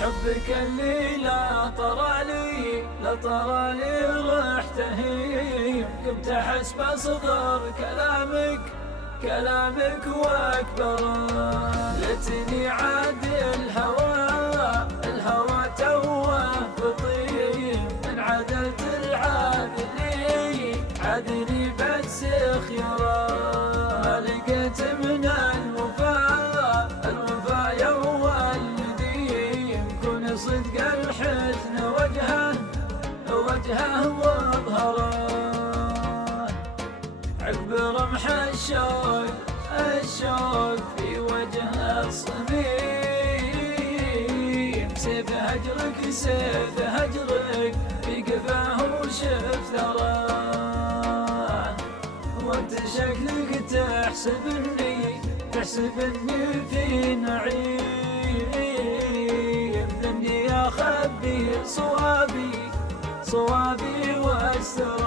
حبك اللي لا طرى لي رحت هيم، قمت احس بصغر كلامك واكبر. ليتني عاد الهوى توه بطيب، من عدلت عادني بس خيره. ما لقيت من الوفا يا والدي، كون صدق الحزن وجهه واظهره. عقب رمح الشوق في وجه الصميم، سيف هجرك في قفاه وشف ثراه. وانت شكلك تحسبني في نعيم، ذني اخبي صوابي واسترى.